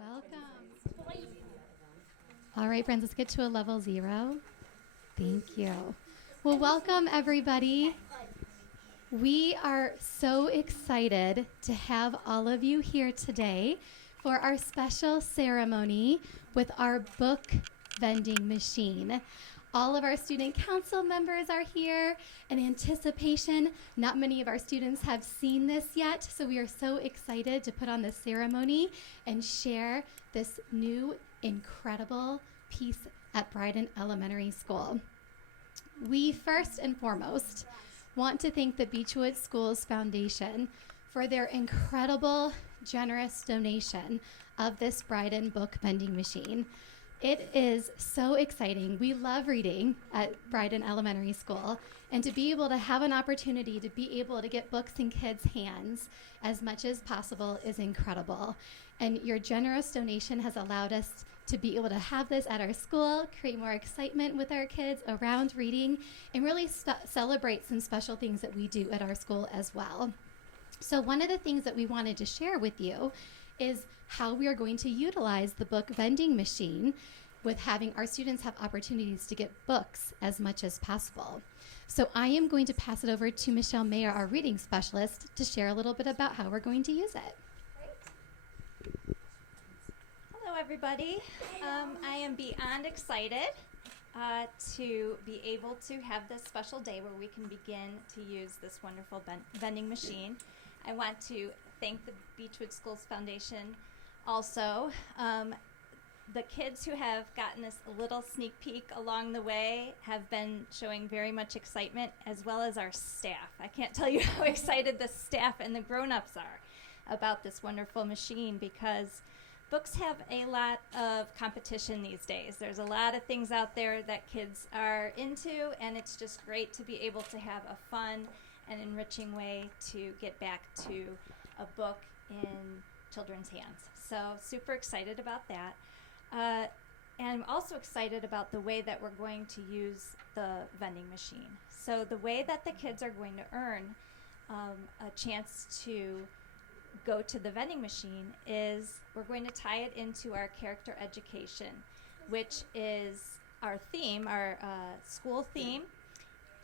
Welcome. All right, friends, let's get to a level 0. Thank you. Well, welcome, everybody. We are so excited to have all of you here today for our special ceremony with our book vending machine. All of our student council members are here in anticipation. Not many of our students have seen this yet, so we are so excited to put on this ceremony and share this new incredible piece at Bryden Elementary School. We first and foremost want to thank the Beechwood Schools Foundation for their incredible, generous donation of this Bryden book vending machine. It is so exciting. We love reading at Bryden Elementary School, and to be able to have an opportunity to be able to get books in kids' hands as much as possible is incredible. And your generous donation has allowed us to be able to have this at our school, create more excitement with our kids around reading, and really celebrate some special things that we do at our school as well. So one of the things that we wanted to share with you is how we are going to utilize the book vending machine with having our students have opportunities to get books as much as possible. So I am going to pass it over to Michelle Mayer, our reading specialist, to share a little bit about how we're going to use it. Hello, everybody. I am beyond excited to be able to have this special day where we can begin to use this wonderful vending machine. I want to thank the Beechwood Schools Foundation. Also, the kids who have gotten this little sneak peek along the way have been showing very much excitement, as well as our staff. I can't tell you how excited the staff and the grown-ups are about this wonderful machine, because books have a lot of competition these days. There's a lot of things out there that kids are into, and it's just great to be able to have a fun and enriching way to get back to a book in children's hands. So super excited about that. And I'm also excited about the way that we're going to use the vending machine. So the way that the kids are going to earn a chance to go to the vending machine is we're going to tie it into our character education, which is our theme, our school theme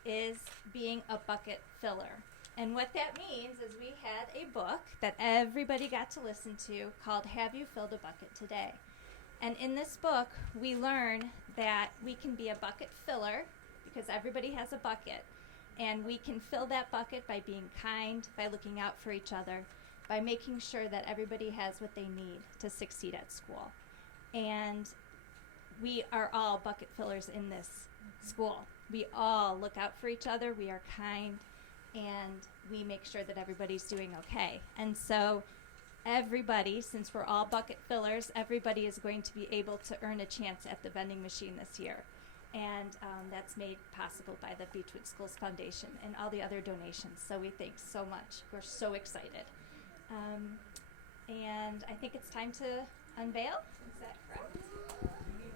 is being a bucket filler. And what that means is we had a book that everybody got to listen to called Have You Filled a Bucket Today? And in this book, we learn that we can be a bucket filler because everybody has a bucket. And we can fill that bucket by being kind, by looking out for each other, by making sure that everybody has what they need to succeed at school. And we are all bucket fillers in this school. We all look out for each other, we are kind, and we make sure that everybody's doing okay. And so everybody, since we're all bucket fillers, everybody is going to be able to earn a chance at the vending machine this year. And that's made possible by the Beechwood Schools Foundation and all the other donations. So we thank so much. We're so excited. And I think it's time to unveil. Is that correct?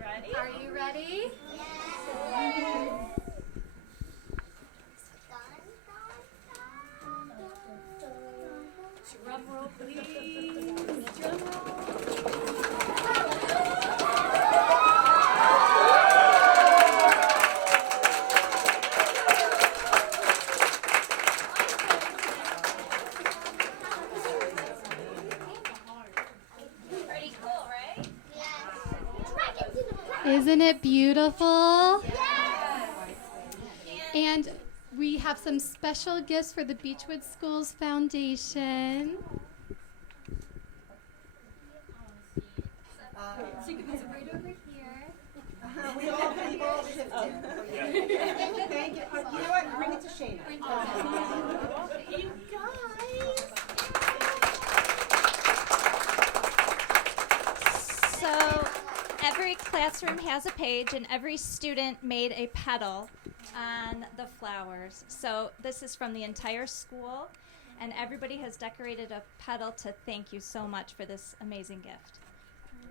Ready? Are you ready? Yes. Drum roll, please. Drum roll. Pretty cool, right? Isn't it beautiful? Yes. And we have some special gifts for the Beechwood Schools Foundation. So you can put it right over here. We all shifted. Thank you. You know what? Bring it to Shayna. You guys. So every classroom has a page, and every student made a petal on the flowers. So this is from the entire school, and everybody has decorated a petal to thank you so much for this amazing gift.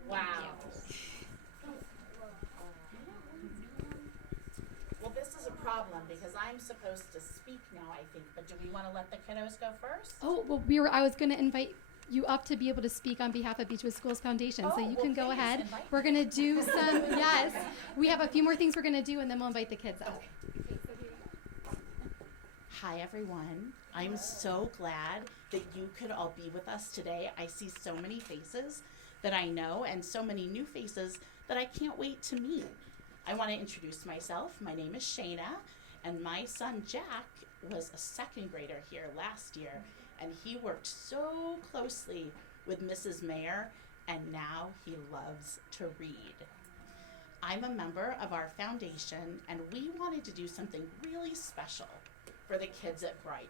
Wow. Well, this is a problem because I'm supposed to speak now, I think. But do we want to let the kiddos go first? Oh, well, I was going to invite you up to be able to speak on behalf of Beechwood Schools Foundation. So you well, can go please ahead. invite We're going to do some, yes. We have a few more things we're going to do, and then we'll invite the kids up. Hi, everyone. I'm so glad that you could all be with us today. I see so many faces that I know and so many new faces that I can't wait to meet. I want to introduce myself. My name is Shayna, and my son Jack was a second grader here last year, and he worked so closely with Mrs. Mayer, and now he loves to read. I'm a member of our foundation, and we wanted to do something really special for the kids at Bryden.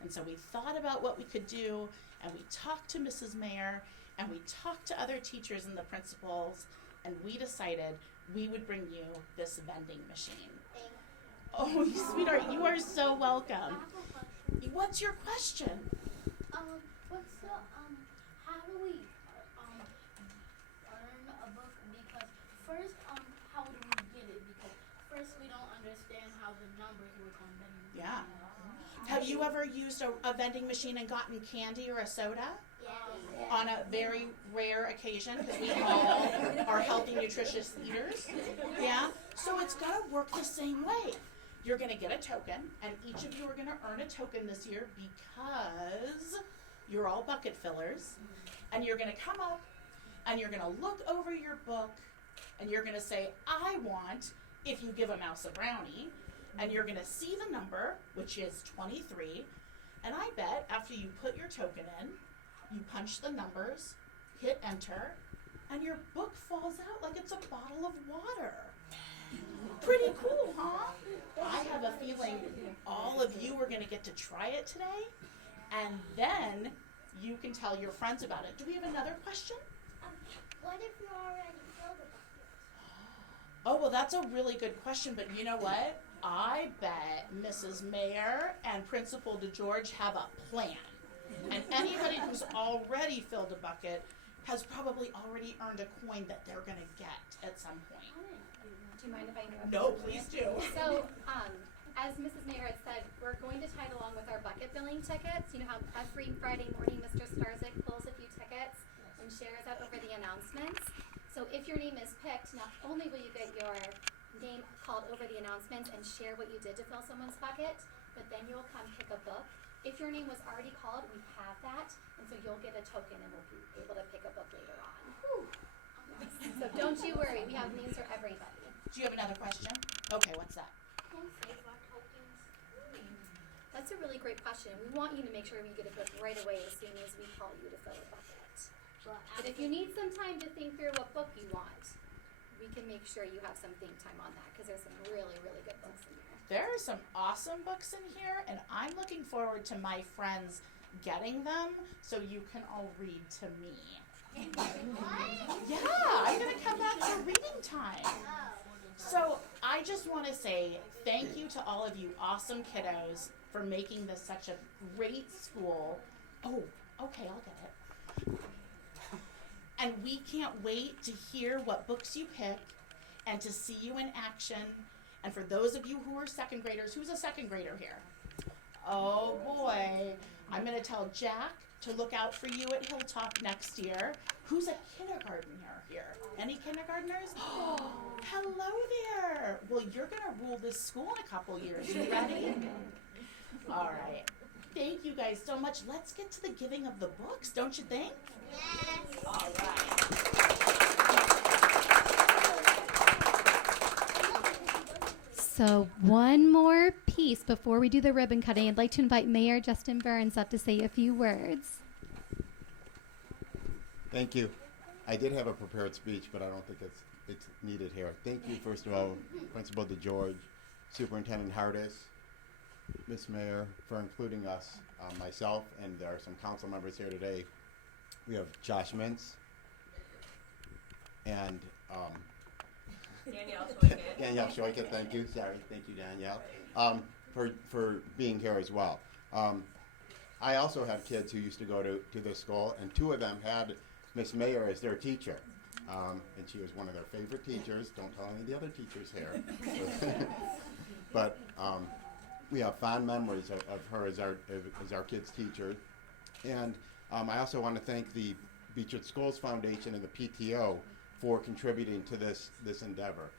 And so we thought about what we could do, and we talked to Mrs. Mayer, and we talked to other teachers and the principals, and we decided we would bring you this vending machine. Oh, sweetheart, you are so welcome. What's your question? How do we earn a book? Because first, how do we get it? Because first we don't understand how the numbers work on vending machines. Yeah. Have you ever used a vending machine and gotten candy or a soda? Yeah. On a very rare occasion, because we all are healthy, nutritious eaters. Yeah? So it's gonna work the same way. You're gonna get a token, and each of you are gonna earn a token this year because you're all bucket fillers. And you're gonna come up, and you're gonna look over your book, and you're gonna say, I want, if you give a mouse a brownie, and you're gonna see the number, which is 23, and I bet after you put your token in, you punch the numbers, hit enter, and your book falls out like it's a bottle of water. Pretty cool, huh? I have a feeling all of you are gonna get to try it today, and then you can tell your friends about it. Do we have another question? What if you already filled the bucket? Oh, well, that's a really good question, but you know what? I bet Mrs. Mayer and Principal DeGeorge have a plan. And anybody who's already filled a bucket has probably already earned a coin that they're going to get at some point. Do you mind if I interrupt? No, please do. So, as Mrs. Mayer had said, we're going to tide along with our bucket filling tickets. You know how every Friday morning Mr. Starzik pulls a few tickets and shares out over the announcements. So if your name is picked, not only will you get your name called over the announcements and share what you did to fill someone's bucket, but then you'll come pick a book. If your name was already called, we have that, and so you'll get a token and we'll be able to pick a book later on. So don't you worry, we have names for everybody. Do you have another question? Okay, what's that? Who saves our tokens? That's a really great question. We want you to make sure you get a book right away as soon as we call you to fill a bucket. But if you need some time to think through what book you want, we can make sure you have some think time on that because there's some really, really good books in there. There are some awesome books in here, and I'm looking forward to my friends getting them so you can all read to me. Yeah, I'm going to come back for reading time. So I just want to say thank you to all of you awesome kiddos for making this such a great school. Oh, okay, I'll get it. And we can't wait to hear what books you pick and to see you in action. And for those of you who are second graders, who's a second grader here? Oh boy, I'm going to tell Jack to look out for you at Hilltop next year. Who's a kindergartner here? Any kindergartners? Oh, hello there. Well, you're going to rule this school in a couple years. You ready? All right. Thank you guys so much. Let's get to the giving of the books, don't you think? Yes. All right. So one more piece before we do the ribbon cutting. I'd like to invite Mayor Justin Burns up to say a few words. Thank you. I did have a prepared speech, but I don't think it's needed here. Thank you, first of all, Principal DeGeorge, Superintendent Hardis, Ms. Mayor, for including us, myself, and there are some council members here today. We have Josh Mintz and Danielle Shoyka, thank you. Sorry, thank you, Danielle, for being here as well. I also have kids who used to go to this school, and two of them had Miss Mayer as their teacher. And she was one of their favorite teachers. Don't tell any of the other teachers here. But we have fond memories of her as our kids' teacher. And I also want to thank the Beechwood Schools Foundation and the PTO for contributing to this endeavor.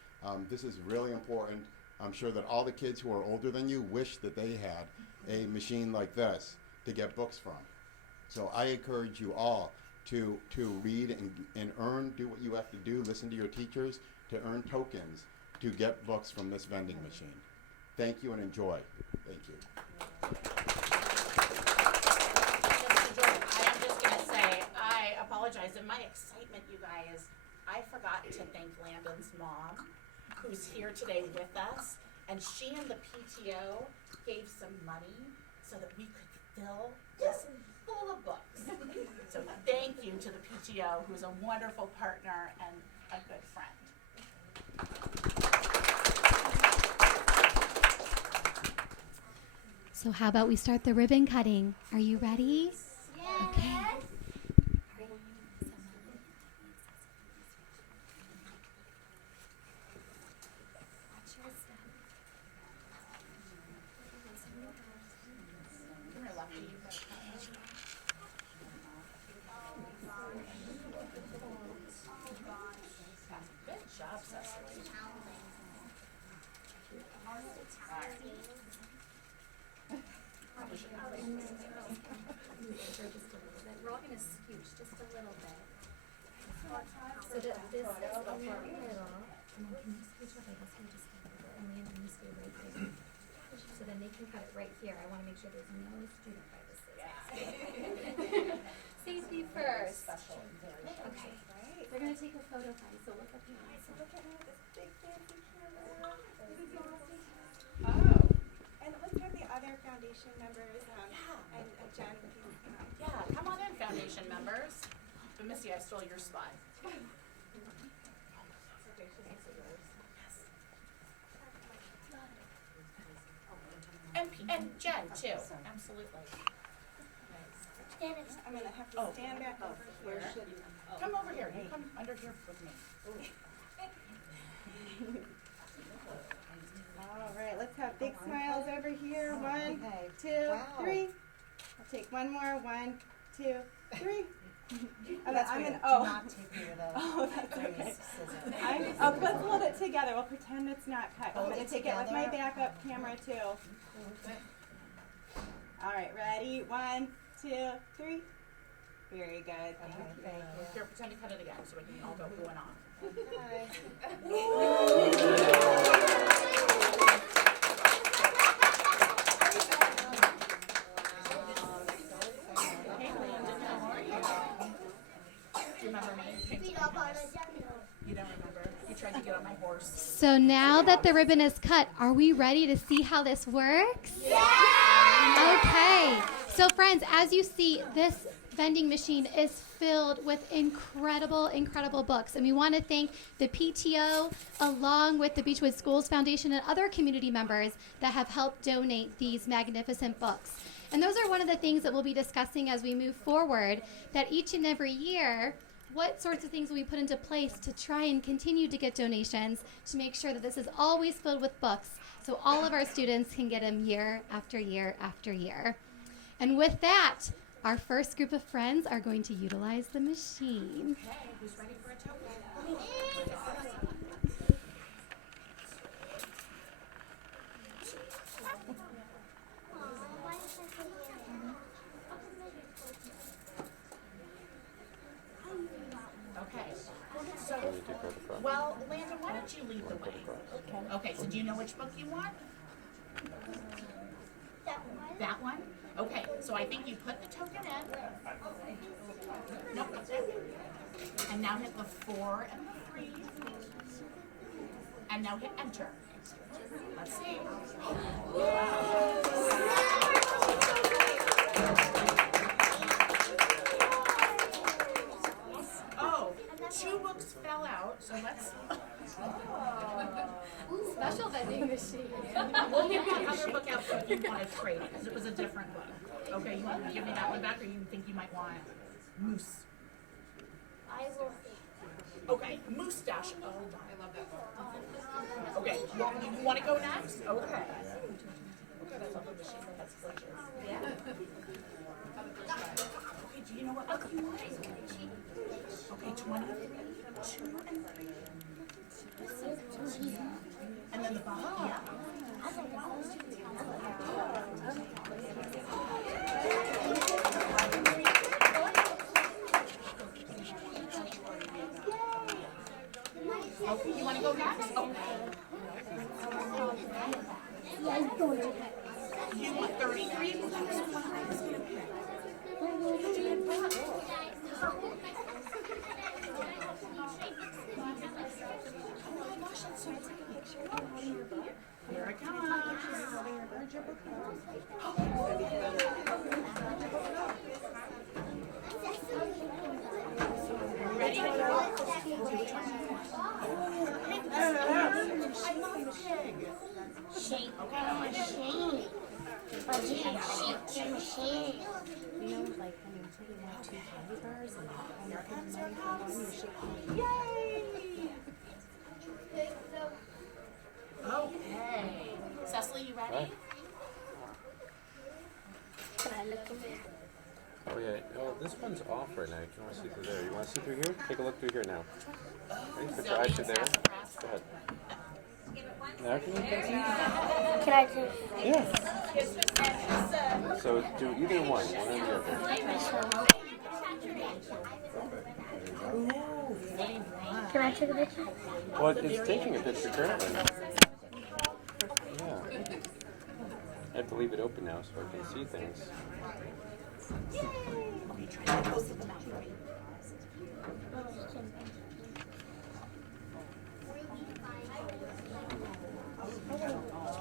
This is really important. I'm sure that all the kids who are older than you wish that they had a machine like this to get books from. So I encourage you all to read and earn, do what you have to do, listen to your teachers, to earn tokens to get books from this vending machine. Thank you and enjoy. Thank you. I am just going to say, I apologize. In my excitement, you guys, I forgot to thank Landon's mom, who's here today with us. And she and the PTO gave some money so that we could fill this full of books. So thank you to the PTO, who's a wonderful partner and a good friend. So how about we start the ribbon cutting? Are you ready? Okay. Good job, Cecily. We're all going to scooch just a little bit. So that this is a little, and then can you scooch up? I guess we just have it, and Landon, you stay right there. So then they can cut it right here. I want to make sure there's no student privacy. Safety first. Okay. We're going to take a photo, guys, so look up here. So look at me with this big fancy camera. Oh, and let's have the other foundation members, and Jen, if you can. Yeah, come on in, foundation members. But Missy, I stole your spot. And Jen, too. Absolutely. I'm gonna have to stand back over here. Come over here. You come under here with me. All right, let's have big smiles over here. 1, 2, 3. I'll take one more. 1, 2, 3. And then I'm gonna, that's okay. Let's hold it together. We'll pretend it's not cut. I'm gonna take it with my backup camera too. All right, ready? 1, 2, 3. Very good. Thank you. Here, pretend to cut it again so we can all go going on. Hey, Landon, how are you? Do you remember me? You don't remember? You tried to get on my horse. So now that the ribbon is cut, are we ready to see how this works? Yeah! Okay. So friends, as you see, this vending machine is filled with incredible, incredible books. And we want to thank the PTO along with the Beechwood Schools Foundation and other community members that have helped donate these magnificent books. And those are one of the things that we'll be discussing as we move forward, that each and every year, what sorts of things will we put into place to try and continue to get donations to make sure that this is always filled with books so all of our students can get them year after year after year. And with that, our first group of friends are going to utilize the machine. Okay, who's ready for a token? Okay. So, well, Landon, why don't you lead the way? Okay, so do you know which book you want? That one? Okay, so I think you put the token in. Nope, that's it. And now hit the 4 and the 3. And now hit enter. Let's see. Oh, 2 books fell out, so let's... Special vending machine. We'll give you the other book out if you want to trade it, because it was a different book. Okay, you want to give me that one back, or you think you might want Moose? I will. Okay, Moustache. Oh, I love that book. Okay, you want to go next? Okay. Oh, God, I love a machine that has glitches. Yeah. Okay, do You know what? Look, you want it. Okay, 23, 2, and then the bottom. Yeah. Okay, you want to go next? Oh. You want 33? That's the one I was going to pick. Here it comes. Ready to go? Shake. Shake. Shake. You know, like when you're taking out 2 candy bars and Here comes our cups. Yay! Okay. Cecily, you ready? Can I look in there? Oh yeah, oh this one's off right now. You can only see through there. You want to see through here? Take a look through here now. Okay, put your eyes to there. Go ahead. Now can you see? Can I do? Yeah. So do either one or the other. Can I take a picture? Well, it's taking a picture currently. Yeah. I have to leave it open now so I can see things.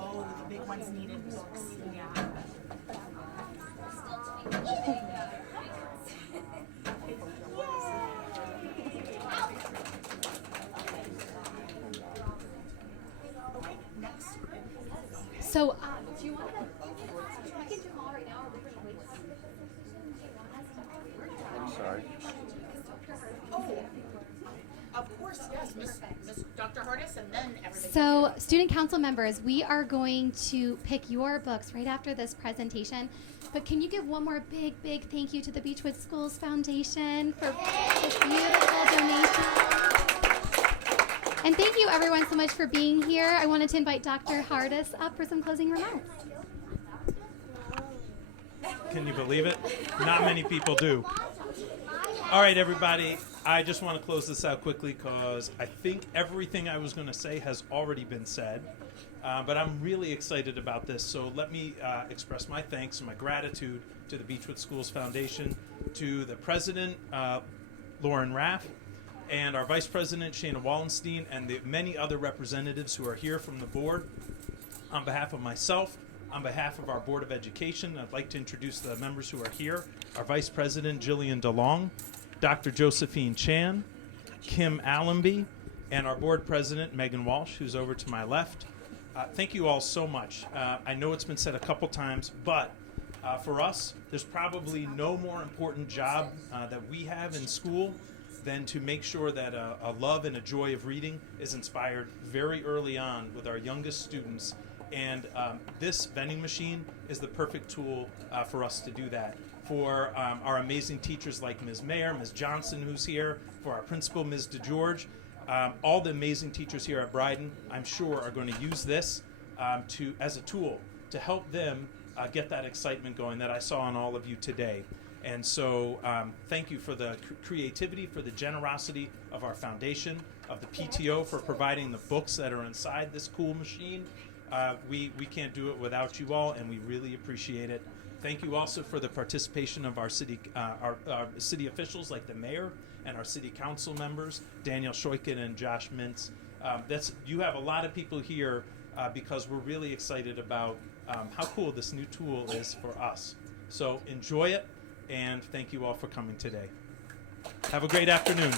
Oh, the big ones needed books. Yeah. Okay, next. So, do you want to? I can do them all right now, or we're going to wait. I'm sorry. Oh, of course, yes, Miss Dr. Hardis, and then everything. So, student council members, we are going to pick your books right after this presentation. But can you give one more big thank you to the Beechwood Schools Foundation for this beautiful donation? And thank you everyone so much for being here. I wanted to invite Dr. Hardis up for some closing remarks. Can you believe it? Not many people do. All right, everybody. I just want to close this out quickly because I think everything I was going to say has already been said. But I'm really excited about this. So let me express my thanks and my gratitude to the Beechwood Schools Foundation, to the president, Lauren Raff, and our vice president, Shana Wallenstein, and the many other representatives who are here from the board. On behalf of myself, on behalf of our Board of Education, I'd like to introduce the members who are here. Our Vice President, Jillian DeLong, Dr. Josephine Chan, Kim Allenby, and our Board President, Megan Walsh, who's over to my left. Thank you all so much. I know it's been said a couple times, but for us, there's probably no more important job that we have in school than to make sure that a love and a joy of reading is inspired very early on with our youngest students. And this vending machine is the perfect tool for us to do that. For our amazing teachers like Ms. Mayer, Ms. Johnson, who's here, for our principal, Ms. DeGeorge, all the amazing teachers here at Bryden, I'm sure, are going to use this as a tool to help them get that excitement going that I saw in all of you today. And so thank you for the creativity, for the generosity of our foundation, of the PTO for providing the books that are inside this cool machine. We can't do it without you all, and we really appreciate it. Thank you also for the participation of our city officials like the mayor and our city council members, Daniel Shoykin and Josh Mintz. You have a lot of people here because we're really excited about how cool this new tool is for us. So enjoy it, and thank you all for coming today. Have a great afternoon.